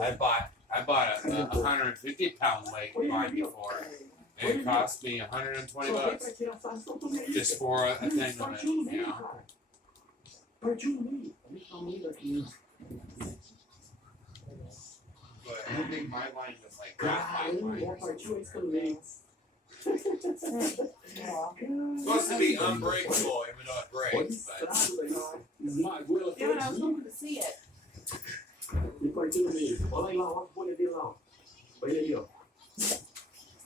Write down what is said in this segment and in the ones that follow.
I bought a 150-pound weight line before, and it cost me $120 just for a thing on it, you know. But I think my line was like that. Supposed to be unbreakable, even though it breaks. But Yeah, but I was hoping to see it. E partiu no meio. Olha aí lá, olha a folha dele lá, ó. Olha aí, ó.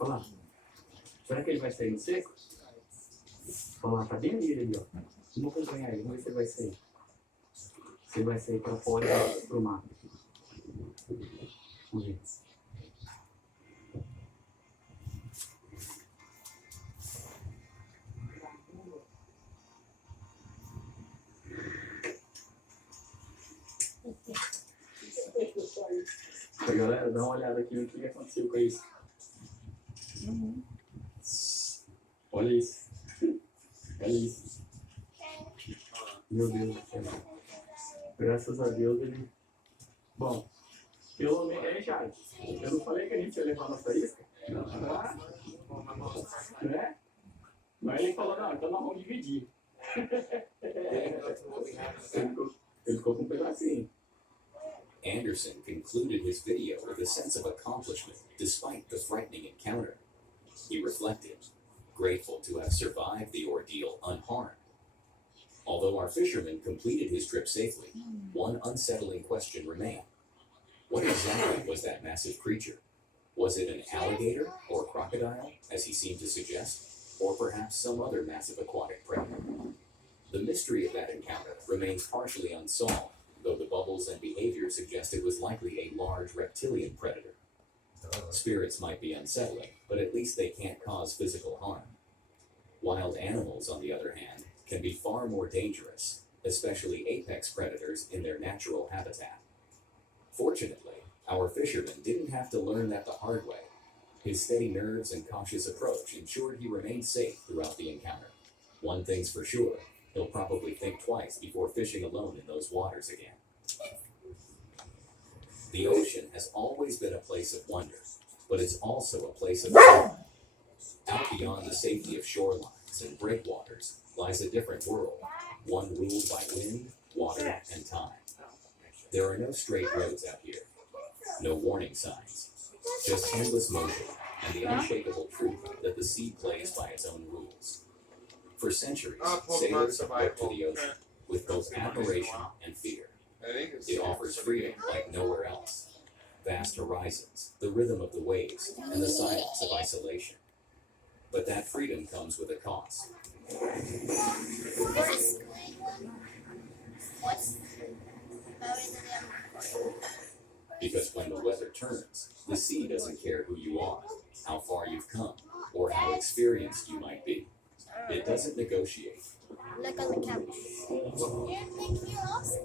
Olha lá. Será que ele vai sair no seco? Olha lá, tá bem ali, ó. Vamos acompanhar ele, vamos ver se ele vai sair. Se ele vai sair pra fora e pro mar. Vamos ver. Galera, dá uma olhada aqui no que aconteceu com isso. Olha isso. Olha isso. Meu Deus do céu. Graças a Deus ele. Bom, pelo menos é Charles. Eu não falei que a gente ia levar nossa isca? Né? Mas ele falou, não, então nós vamos dividir. Ele ficou com um pedacinho. Anderson concluded his video with a sense of accomplishment despite the frightening encounter. He reflected, grateful to have survived the ordeal unharmed. Although our fisherman completed his trip safely, one unsettling question remained. What exactly was that massive creature? Was it an alligator or crocodile, as he seemed to suggest, or perhaps some other massive aquatic predator? The mystery of that encounter remains partially unsolved, though the bubbles and behavior suggest it was likely a large reptilian predator. Spirits might be unsettling, but at least they can't cause physical harm. Wild animals, on the other hand, can be far more dangerous, especially apex predators in their natural habitat. Fortunately, our fisherman didn't have to learn that the hard way. His steady nerves and cautious approach ensured he remained safe throughout the encounter. One thing's for sure, he'll probably think twice before fishing alone in those waters again. The ocean has always been a place of wonder, but it's also a place of terror. Out beyond the safety of shorelines and breakwaters lies a different world, one ruled by wind, water, and time. There are no straight roads out here, no warning signs, just endless motion and the unshakable truth that the sea plays by its own rules. For centuries, sailors have looked to the ocean with both admiration and fear. It offers freedom like nowhere else. Vast horizons, the rhythm of the waves, and the silence of isolation. But that freedom comes with a cost. Because when the weather turns, the sea doesn't care who you are, how far you've come, or how experienced you might be. It doesn't negotiate. Look on the camera. You're making me lost.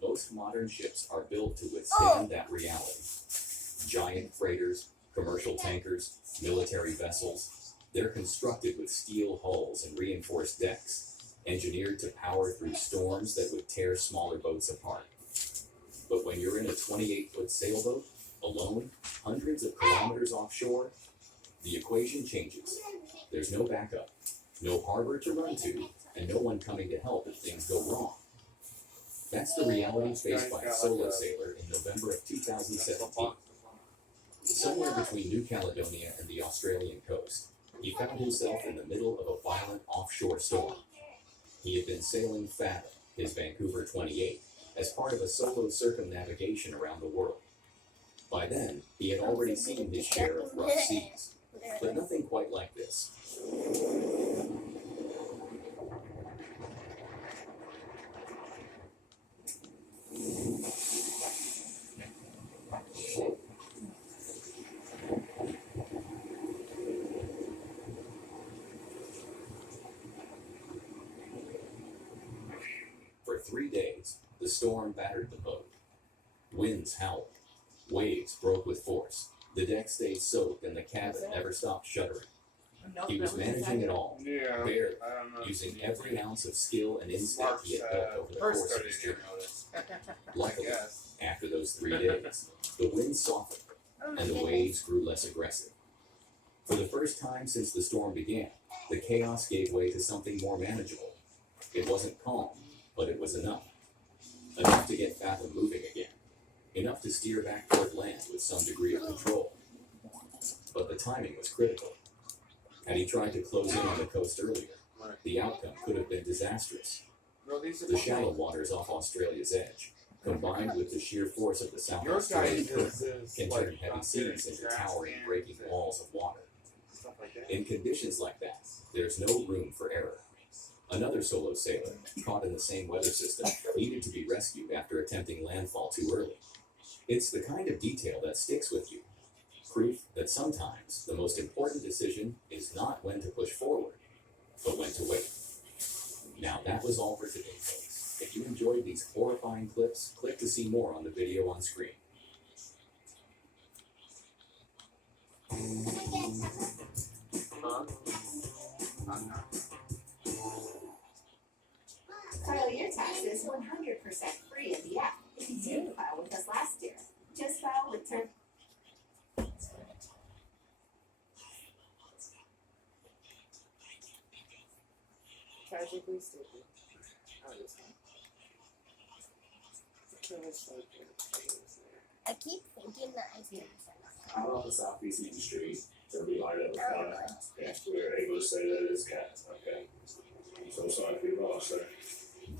Most modern ships are built to withstand that reality. Giant freighters, commercial tankers, military vessels, they're constructed with steel hulls and reinforced decks, engineered to power through storms that would tear smaller boats apart. But when you're in a 28-foot sailboat, alone, hundreds of kilometers offshore, the equation changes. There's no backup, no harbor to run to, and no one coming to help if things go wrong. That's the reality faced by a solo sailor in November of 2017. Somewhere between New Caledonia and the Australian coast, he found himself in the middle of a violent offshore storm. He had been sailing Fathom, his Vancouver 28, as part of a solo circumnavigation around the world. By then, he had already seen his share of rough seas, but nothing quite like this. For 3 days, the storm battered the boat. Winds howled. Waves broke with force. The deck stayed soaked and the cabin never stopped shuddering. He was managing it all, Yeah. barely, I don't know. using every ounce of skill and instinct he had built over the First course of started his to journey. notice. Luckily, Yes. after those 3 days, the wind softened Oh my and the goodness. waves grew less aggressive. For the first time since the storm began, the chaos gave way to something more manageable. It wasn't calm, but it was enough. Enough to get Fathom moving again. Enough to steer back toward land with some degree of control. But the timing was critical. Had he tried to close in on the coast earlier, the outcome could have been disastrous. No, these are The shallow waters off Australia's edge, combined with the sheer force of the South Your Australian guys' current, is can like turn heavy concrete seas and into grass towering, and breaking walls of water. stuff like that. In conditions like that, there's no room for error. Another solo sailor, caught in the same weather system, needed to be rescued after attempting landfall too early. It's the kind of detail that sticks with you. Proof that sometimes the most important decision is not when to push forward, but when to wait. Now that was all for today, folks. If you enjoyed these horrifying clips, click to see more on the video on screen. Huh? I'm not. File your taxes 100% free in the app. If you didn't file with us last year, just file with Turn. Tragically stupid. I just can't start I keep thinking that I can. Out on the Southeast Main Street, to be lined up with cats. Yeah, we're able to say that it's cats. Okay. I'm so sorry for your loss, sir.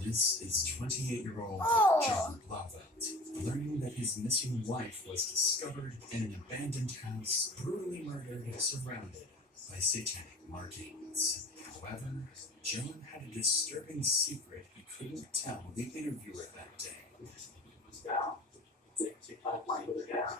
This is 28-year-old Oh. John Blauvelt, learning that his missing wife was discovered in an abandoned house, brutally murdered, surrounded by satanic markings. However, John had a disturbing secret he couldn't tell the interviewer that day. Now, they pipeline with it down.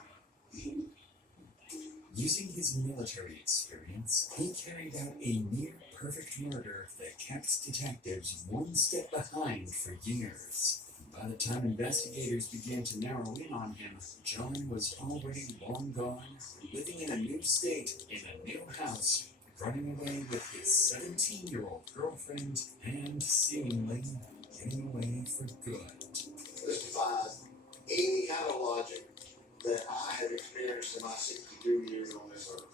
Using his military experience, he carried out a near-perfect murder that kept detectives one step behind for years. By the time investigators began to narrow in on him, John was already long gone, living in a new state, in a new house, running away with his 17-year-old girlfriend, and seemingly getting away for good. This defies any kind of logic that I have experienced in my 62 years on this earth.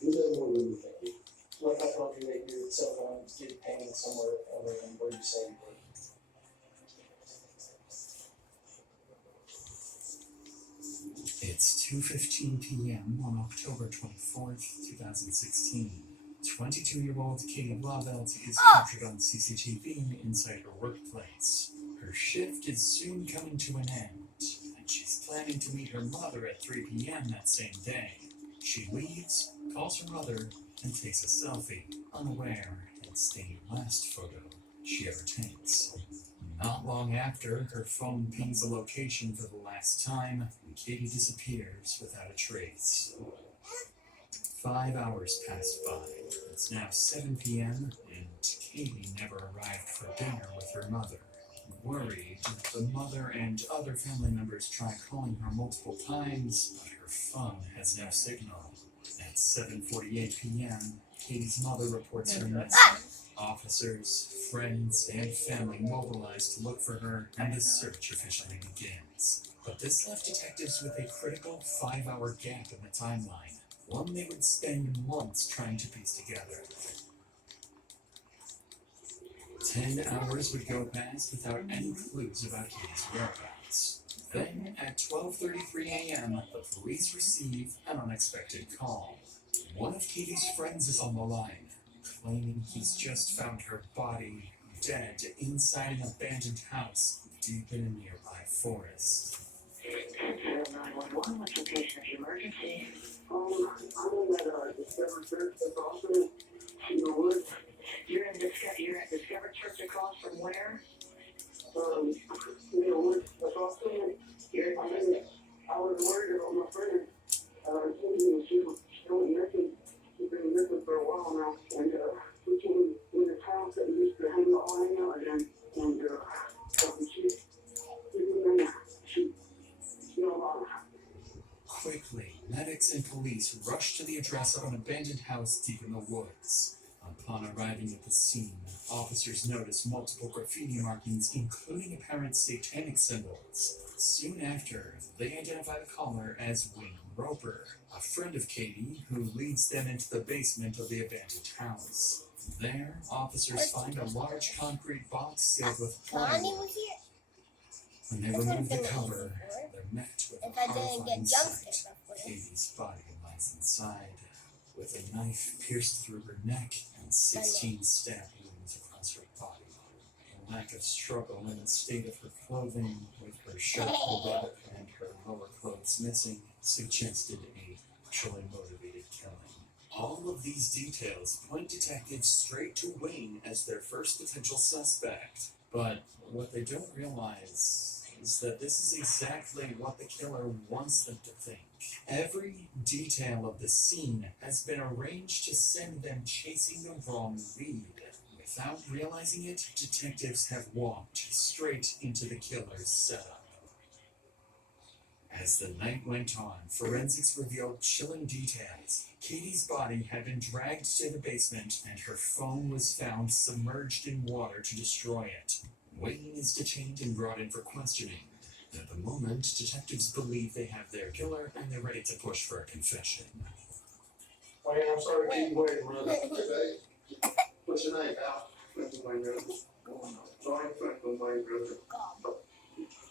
You live more than you think. What if I told you that your cell phone did ping somewhere other than where you say you did? It's 2:15 p.m. on October 24th, 2016. 22-year-old Katie Blauvelt is captured on CCTV inside her workplace. Her shift is soon coming to an end, and she's planning to meet her mother at 3 p.m. that same day. She leaves, calls her mother, and takes a selfie, unaware it's the last photo she ever takes. Not long after, her phone pings a location for the last time, and Katie disappears without a trace. 5 hours pass by. It's now 7 p.m., and Katie never arrived for dinner with her mother. Worried, the mother and other family members try calling her multiple times, but her phone has no signal. At 7:48 p.m., Katie's mother reports her missing. Officers, friends, and family mobilize to look for her, and the search officially begins. But this left detectives with a critical 5-hour gap in the timeline, one they would spend months trying to piece together. 10 hours would go past without any clues about Katie's whereabouts. Then, at 12:33 a.m., the police receive an unexpected call. One of Katie's friends is on the line, claiming he's just found her body dead inside an abandoned house deep in a nearby forest. 911, what's your patient's emergency? I'm in that Discovery Church across from Cedar Woods. You're at Discover Church across from where? Cedar Woods across from it. I was worried about my friend. She was missing. She's been missing for a while now. And we came in this house that we used to hang out in. And she, you know, Quickly, medics and police rush to the address of an abandoned house deep in the woods. Upon arriving at the scene, officers notice multiple graffiti markings, including apparent satanic symbols. Soon after, they identify the caller as Wayne Roper, a friend of Katie, who leads them into the basement of the abandoned house. There, officers find a large concrete box sealed with Connie plywood. was here. When they This remove one's the been in cover, before. they're met with If a I didn't horrifying get jump sight. scared before. Katie's body lies inside, with a knife pierced through her neck and 16 stab wounds across her body. A lack of struggle in the state of her clothing, with her shirt pulled up and her lower clothes missing, suggested a sexually motivated killing. All of these details point detectives straight to Wayne as their first potential suspect. But what they don't realize is that this is exactly what the killer wants them to think. Every detail of the scene has been arranged to send them chasing the wrong lead. Without realizing it, detectives have walked straight into the killer's setup. As the night went on, forensics revealed chilling details. Katie's body had been dragged to the basement, and her phone was found submerged in water to destroy it. Wayne is detained and brought in for questioning. At the moment, detectives believe they have their killer, and they're ready to push for a confession. Wayne, I'm sorry to keep you waiting, brother. Okay. What's your name, pal? Franklin Wayne Rutherford. Sorry, Franklin Wayne Rutherford.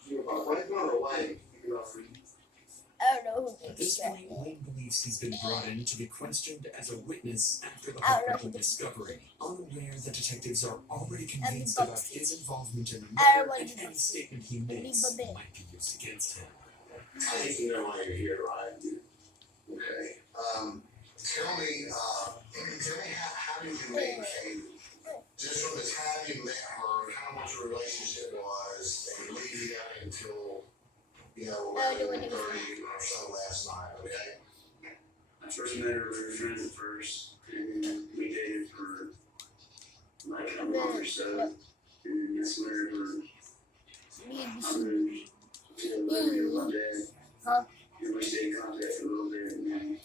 You're about Franklin or Wayne? You're not free. I don't know who At did this that. point, Wayne believes he's been brought in to be questioned as a witness after the I don't know heartbreaking who did discovery, unaware that detectives are already convinced about his involvement in the I murder, and don't know. any statement he makes might be used against him. I think you know why you're here, right? Okay. Tell me how did you meet Katie? Just from the time you met her, how much your relationship was, and leading up until, 11:30 or so last night, okay? I first met her, we were friends at first, and then we dated for like a month or so, and that's whenever I moved to Liberty with my dad. Huh? And we stayed in contact for a little bit, and then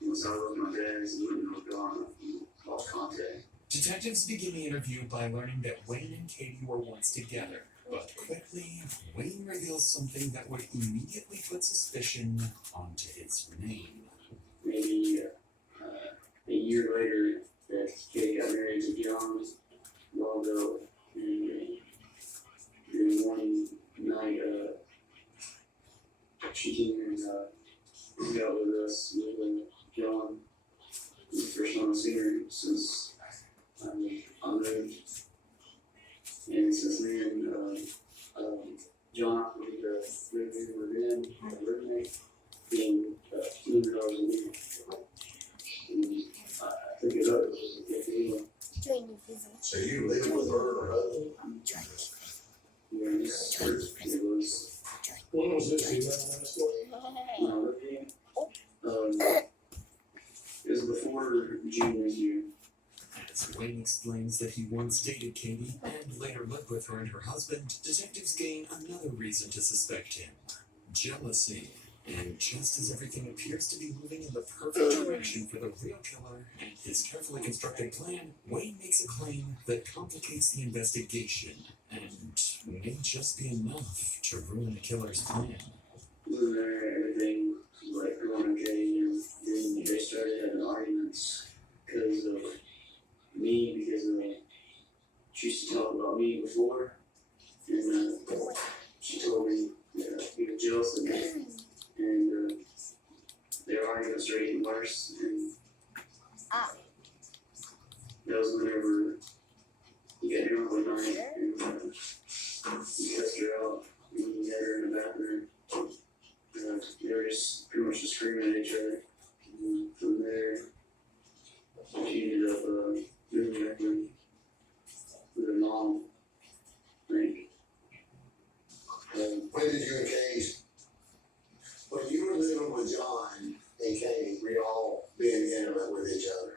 once I left my dad's and living with gone, we lost contact. Detectives begin the interview by learning that Wayne and Katie were once together, but quickly, Wayne reveals something that would immediately put suspicion onto his name. Maybe a year later, that Katie got married to John Waldo, and then one night, she came and hung out with us with John. It was the first time I've seen her since I moved. And since then, John offered me to live in with him, a roommate, being $200 a week. And I took it up, it was a good deal. So you live with her or husband? Yeah, it was. When was this? You know that story? It was before June this year. As Wayne explains that he once dated Katie and later lived with her and her husband, detectives gain another reason to suspect him: jealousy. And just as everything appears to be moving in the perfect direction for the real killer and his carefully constructed plan, Wayne makes a claim that complicates the investigation and may just be enough to ruin the killer's plan. Living there, everything was like going okay, and then they started having arguments because of me, because she used to talk about me before, and she told me that he was jealous of me, and their arguments started getting worse, and that was whenever he got drunk one night, and he cussed her out, and he had her in the bathroom. They were just pretty much just screaming at each other. And from there, she ended up moving back with her mom, I think. When did you and Katie, when you were living with John and Katie, were you all being intimate with each other?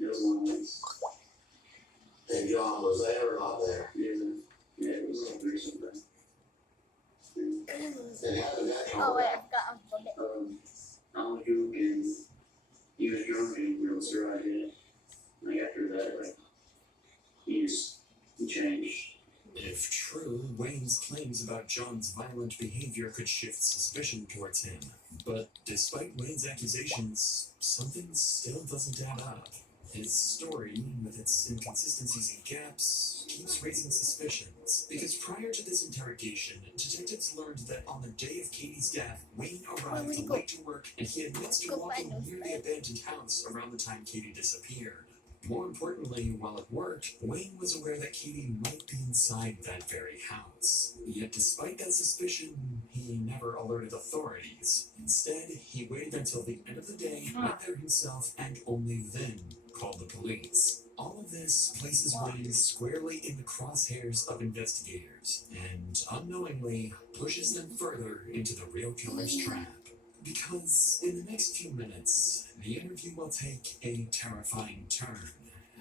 It was one of these. And John was there or not there? Yeah, it was a threesome thing. And how did that come Oh wait, I about? forgot alphabet. gobbledygook and he was drunk and real sure I did it. Like after that, like he changed. If true, Wayne's claims about John's violent behavior could shift suspicion towards him. But despite Wayne's accusations, something still doesn't add up. His story, with its inconsistencies and gaps, keeps raising suspicions. Because prior to this interrogation, detectives learned that on the day of Katie's death, Wayne arrived late to work and he admits to walking near the abandoned house around the time Katie disappeared. More importantly, while at work, Wayne was aware that Katie might be inside that very house. Yet despite that suspicion, he never alerted authorities. Instead, he waited until the end of the day, went there himself, and only then called the police. All of this places Wayne squarely in the crosshairs of investigators, and unknowingly pushes them further into the real killer's trap. Because in the next few minutes, the interview will take a terrifying turn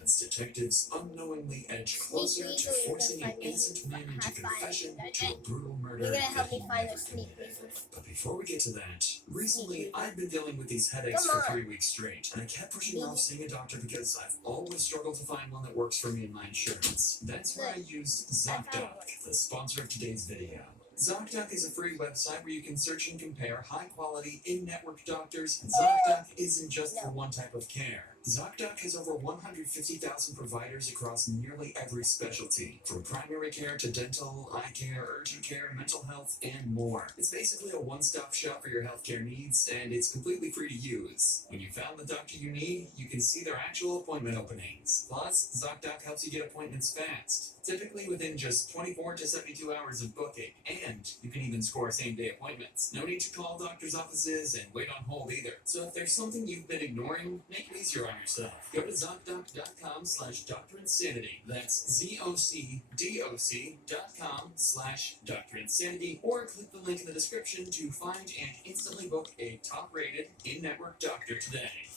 as detectives unknowingly edge closer to forcing an innocent man into confession to a brutal murder You're gonna help that he me find never those sneak committed. peeks. But before we get to that, recently I've been dealing with these headaches for 3 weeks straight, and I kept pushing off seeing a doctor because I've always struggled to find one that works for me and my insurance. That's where I used ZocDoc, the sponsor of today's video. ZocDoc is a free website where you can search and compare high-quality, in-network doctors. ZocDoc isn't just for one type of care. ZocDoc has over 150,000 providers across nearly every specialty, from primary care to dental, eye care, urgent care, mental health, and more. It's basically a one-stop shop for your healthcare needs, and it's completely free to use. When you found the doctor you need, you can see their actual appointment openings. Plus, ZocDoc helps you get appointments fast, typically within just 24 to 72 hours of booking, and you can even score same-day appointments. No need to call doctor's offices and wait on hold either. So if there's something you've been ignoring, make it easier on yourself. Go to ZocDoc.com/DrInsanity. That's ZocDoc.com/DrInsanity, or click the link in the description to find and instantly book a top-rated in-network doctor today.